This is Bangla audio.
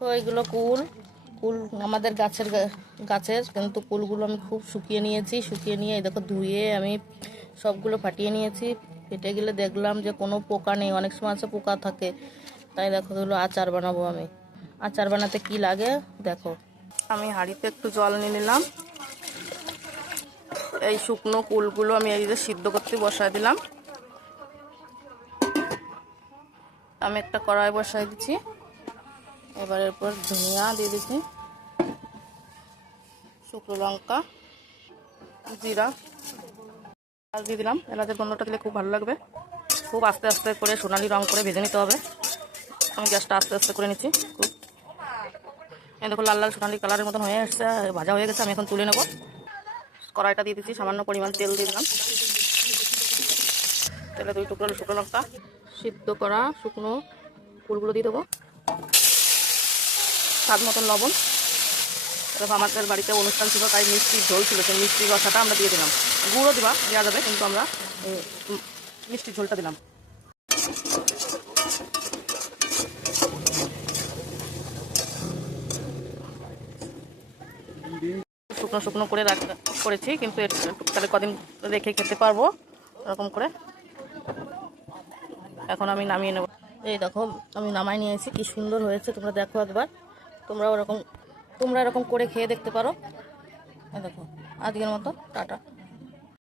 তো এইগুলো কুল কুল আমাদের গাছের কিন্তু কুলগুলো আমি খুব শুকিয়ে নিয়েছি। শুকিয়ে নিয়ে এই দেখো ধুয়ে আমি সবগুলো ফাটিয়ে নিয়েছি। ফেটে গেলে দেখলাম যে কোনো পোকা নেই, অনেক সময় আছে পোকা থাকে। তাই দেখো এগুলো আচার বানাবো আমি। আচার বানাতে কি লাগে দেখো। আমি হাঁড়িতে একটু জল নিয়ে নিলাম। এই শুকনো কুলগুলো আমি এই যে সিদ্ধ করতে বসায় দিলাম। আমি একটা কড়াই বসাই দিচ্ছি। এবার এরপর ধনিয়া দিয়ে দিচ্ছি, শুকনো লঙ্কা, জিরা আর দিয়ে দিলাম। এলাচের গন্ধটা দিলে খুব ভালো লাগবে। খুব আস্তে আস্তে করে সোনালি রং করে ভেজে নিতে হবে। আমি গ্যাসটা আস্তে আস্তে করে নিচ্ছি খুব। এই দেখো লাল লাল সোনালি কালারের মতন হয়ে আসছে, ভাজা হয়ে গেছে। আমি এখন তুলে নেব। কড়াইটা দিয়ে দিচ্ছি, সামান্য পরিমাণ তেল দিয়ে দিলাম। তেলে 2 টুকরো শুকনো লঙ্কা, সিদ্ধ করা শুকনো ফুলগুলো দিয়ে দেবো, স্বাদ মতন লবণ। দেখো আমাদের বাড়িতে অনুষ্ঠান ছিল, তাই মিষ্টির ঝোল ছিল, সেই মিষ্টির রসাটা আমরা দিয়ে দিলাম। গুঁড়ো দেওয়া যাবে, কিন্তু আমরা মিষ্টির ঝোলটা দিলাম। শুকনো শুকনো করে করেছি, কিন্তু তাহলে কদিন রেখে খেতে পারবো এরকম করে। এখন আমি নামিয়ে নেব। এই দেখো আমি নামাই নিয়েছি, কি সুন্দর হয়েছে তোমরা দেখো একবার। তোমরা এরকম করে খেয়ে দেখতে পারো। দেখো আজকের মতো টাটা।